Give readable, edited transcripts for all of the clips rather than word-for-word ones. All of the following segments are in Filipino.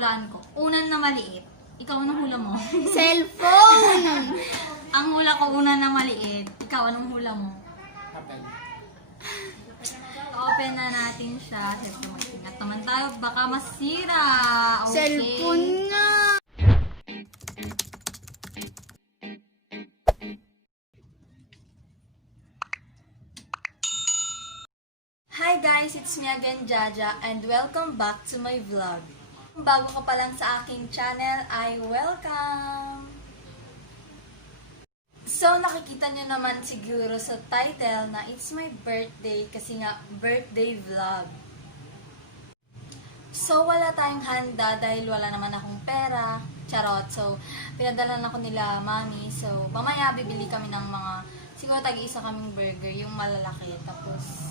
hulaan ko. Unan na maliit. Ikaw, anong hula mo? Cellphone! Ang hula ko, unan na maliit. Ikaw, anong hula mo? Apple. Open na natin siya. Siyempre, mag-ingat naman tayo. Baka masira. Okay. Cellphone nga! Hi guys! It's me again, Jaja, and welcome back to my vlog. Kung bago ka pa lang sa aking channel, ay welcome! So, nakikita nyo naman siguro sa title na it's my birthday kasi nga birthday vlog. So, wala tayong handa dahil wala naman akong pera. Charot. So, pinadala na ko nila mami. So, mamaya bibili kami ng mga, siguro tag-isa kaming burger, yung malalaki. Tapos,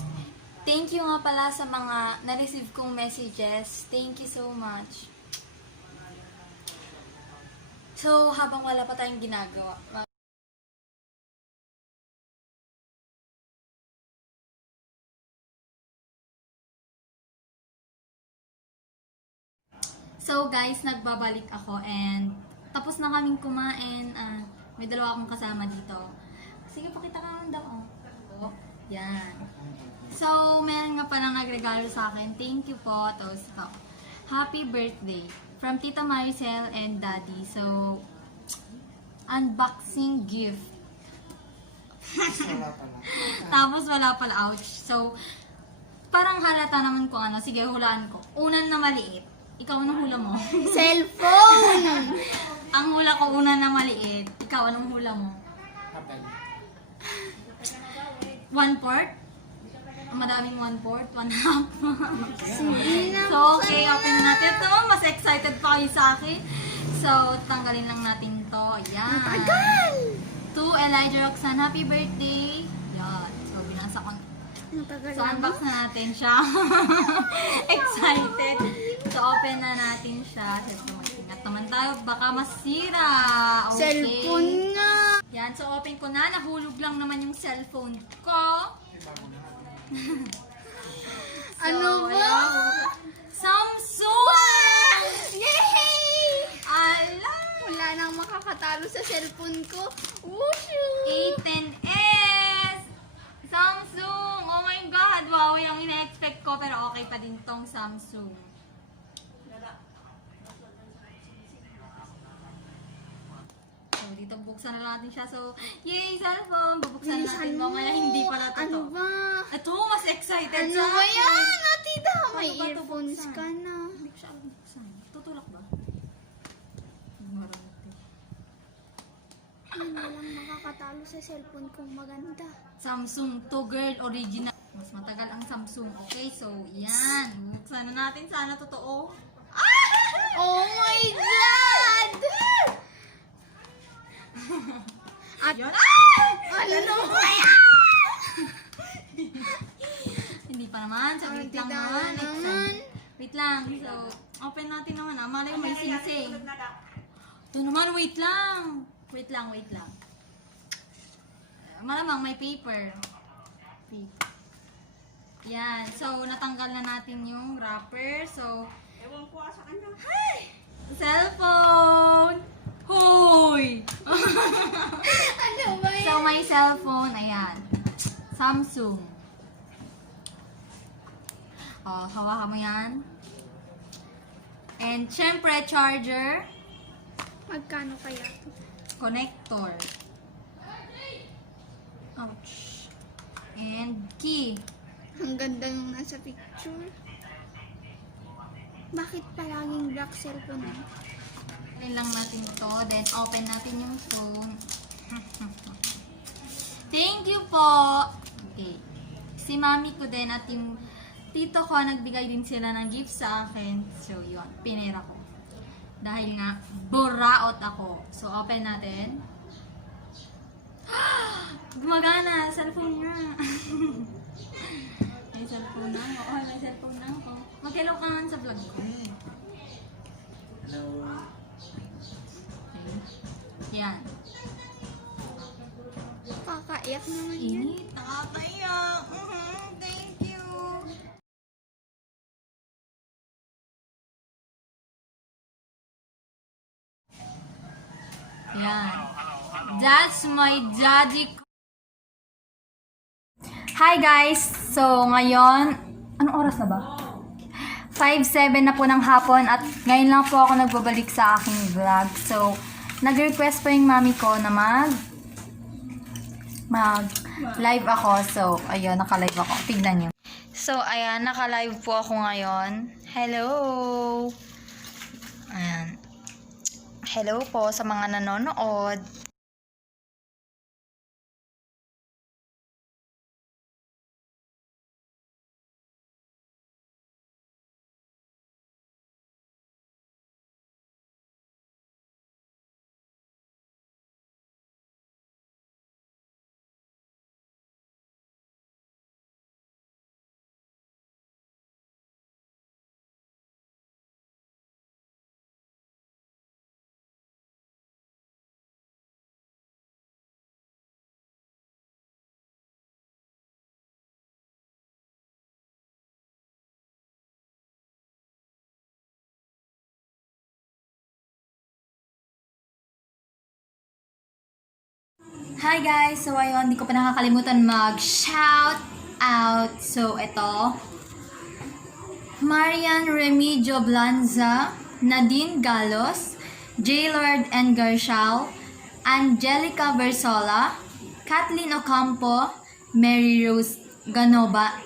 thank you nga pala sa mga na-receive kong messages. Thank you so much. So, habang wala pa tayong ginagawa, so guys, nagbabalik ako and tapos na kaming kumain. May dalawa akong kasama dito. Sige, pakita ka naman daw. Oh, yan. So, meron nga palang nagregalo sa akin. Thank you po. Tapos, happy birthday from Tita Maricel and Daddy. So, unboxing gift. Wala pala. Tapos, wala pala. Ouch. So, parang halata naman kung ano. Sige, hulaan ko. Unan na maliit. Ikaw, anong hula mo? Cellphone! Ang hula ko, unan na maliit. Ikaw, anong hula mo? Apple. 1/4? Madaming 1/4, 1/2. Sige na. So, okay, open na natin ito. Mas excited pa kayo sa akin. So, tanggalin lang natin to. Ayan. Tagal! To Elijah Roxanne, happy birthday. Yan. So, binasa ko. Tagal So, unbox na natin siya. Excited. So, open na natin siya. Siyempre, mag-ingat naman tayo. Baka masira. Okay. Cellphone nga! Yan. So, open ko na. Nahulog lang naman yung cellphone ko. Ano ba? ayan. Samsung! Yay! Ala! Wala nang makakatalo sa cellphone ko. Wushu! A10s! Samsung! Oh my God! Wow, yung ina-expect ko. Pero okay pa din tong Samsung. So, dito buksan na natin siya. So, yay! Cellphone! Bubuksan natin. Mamaya hindi pala to. Ano ba? Ito, mas excited Ano sa ba akin. yan? Natida, may Paano ba ito earphones buksan? ka na. Hindi ko siya alam buksan. Tutulak ba? Marami. Walang makakatalo sa cellphone kong maganda. Samsung to girl, original. Mas matagal ang Samsung. Okay, so yan. Buksan na natin. Sana totoo. Oh my God! At Yun. ano ba yan? Hindi pa naman. Saglit lang naman. Wait lang. So, open natin naman. Malay mo may sing-sing. Ito naman, wait lang. Wait lang. Malamang may paper. Yan. So, natanggal na natin yung wrapper. So, Ewan ko sa kanya. cellphone! Hoy! Ano ba yan? So, may cellphone. Ayan. Samsung. Oh, hawakan mo yan. And, syempre, charger. Magkano kaya ito? Connector. Ouch. And, key. Ang ganda nung nasa picture. Bakit palaging black cellphone eh? Alin lang natin ito. Then, open natin yung phone. Thank you po! Okay. Si mami ko din at yung tito ko, nagbigay din sila ng gift sa akin. So, yun. Pinera ko. Dahil nga, buraot ako. So, open natin. Gumagana! Cellphone niya. May cellphone na ako. May cellphone na ako. Mag-hello ka nga sa vlog ko. Hello. Okay. Yan. Kakaiyak naman yan. Init. Nakakaiyak. Thank you. Yan. That's my daddy. Hi guys! So, ngayon, anong oras na ba? 5:07 na po ng hapon at ngayon lang po ako nagbabalik sa aking vlog. So, nag-request po yung mami ko na mag-live ako. So, ayun, naka-live ako. Tignan nyo. So, ayan, naka-live po ako ngayon. Hello! Ayan. Hello po sa mga nanonood. Hi guys! So ayun, hindi ko pa nakakalimutan mag-shout out. So ito, Marian Remigio Blanza, Nadine Galos, J. Lord N. Garcial, Angelica Versola, Kathleen Ocampo, Mary Rose Ganaban,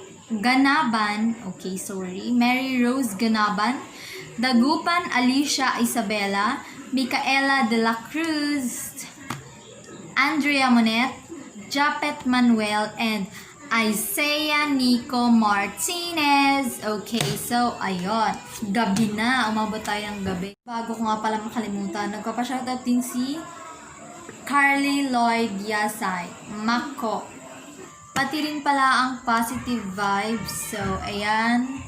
Mary Rose Ganaban, Dagupan Alicia Isabela, Micaela de la Cruz, Andrea Monet, Japet Manuel, and Isaiah Nico Martinez. Okay, so ayun, gabi na, umabot tayo ng gabi. Bago ko nga pala makalimutan, nagpapa-shoutout din si Carly Lloyd Yasay, Mako. Pati rin pala ang positive vibes. So, ayan.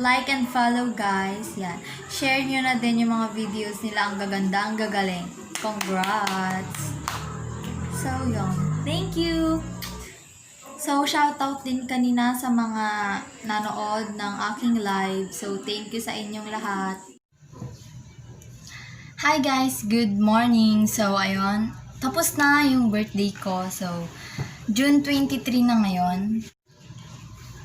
Like and follow guys. Yan. Share nyo na din yung mga videos nila. Ang gaganda, ang gagaling. Congrats! So, yun. Thank you! So, shoutout din kanina sa mga nanood ng aking live. So, thank you sa inyong lahat. Hi guys! Good morning! So, ayun. Tapos na yung birthday ko. So, June 23 na ngayon.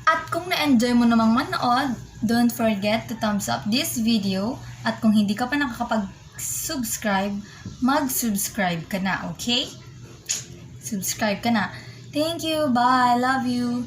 At kung na-enjoy mo namang manood, don't forget to thumbs up this video. At kung hindi ka pa nakakapag-subscribe, mag-subscribe ka na, okay? Subscribe ka na. Thank you. Bye. Love you.